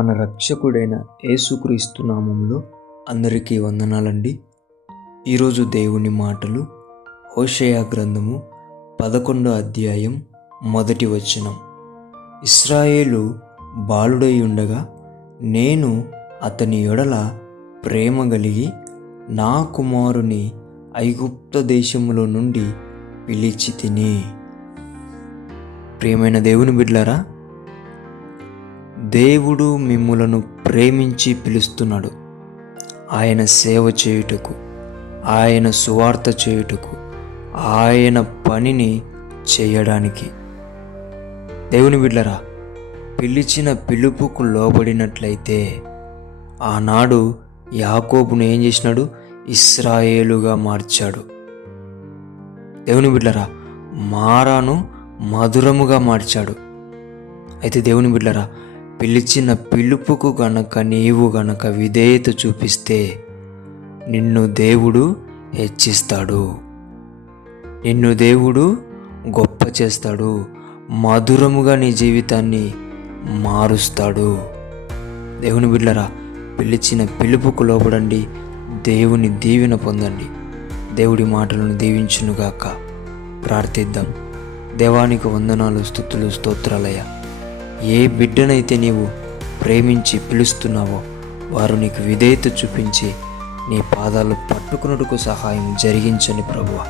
మన రక్షకుడైన యేసుక్రీస్తు నామములో అందరికీ వందనాలండి. ఈరోజు దేవుని మాటలు హోషేయ గ్రంథము 11వ అధ్యాయం 1వ వచనం. ఇశ్రాయేలు బాలుడై ఉండగా నేను అతని యొడల ప్రేమ కలిగి నా కుమారుని ఐగుప్త దేశములో నుండి పిలిచి తిని. ప్రియమైన దేవుని బిడ్డలారా, దేవుడు మిమ్ములను ప్రేమించి పిలుస్తున్నాడు. ఆయన సేవ చేయుటకు, ఆయన సువార్త చేయుటకు, ఆయన పనిని చేయడానికి. దేవుని బిడ్డలారా, పిలిచిన పిలుపుకు లోబడినట్లయితే ఆనాడు యాకోబును ఏం చేసినాడు? ఇశ్రాయేలుగా మార్చాడు. దేవుని బిడ్డలారా, మారాను మధురముగా మార్చాడు. అయితే దేవుని బిడ్డలారా, పిలిచిన పిలుపుకు గనక నీవు గనక విధేయత చూపిస్తే నిన్ను దేవుడు హెచ్చిస్తాడు, నిన్ను దేవుడు గొప్ప చేస్తాడు, మధురముగా నీ జీవితాన్ని మారుస్తాడు. దేవుని బిడ్డలారా, పిలిచిన పిలుపుకు లోబడండి, దేవుని దీవెన పొందండి. దేవుడి మాటలను దీవించునుగాక. ప్రార్థిద్దాం. దేవానికి వందనాలు, స్తుతులు, స్తోత్రాలయ్యా. ఏ బిడ్డనైతే నీవు ప్రేమించి పిలుస్తున్నావో వారు నీకు విధేయత చూపించి నీ పాదాలు పట్టుకున్నట్టుకు సహాయం జరిగించని ప్రభువా.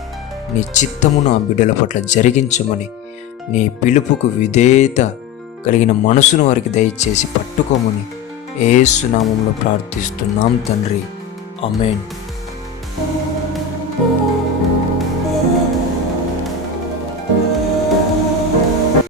నీ చిత్తమును ఆ బిడ్డల పట్ల జరిగించమని, నీ పిలుపుకు విధేయత కలిగిన మనసును వారికి దయచేసి పట్టుకోమని యేసు నామములో ప్రార్థిస్తున్నాం తండ్రి. ఆమేన్.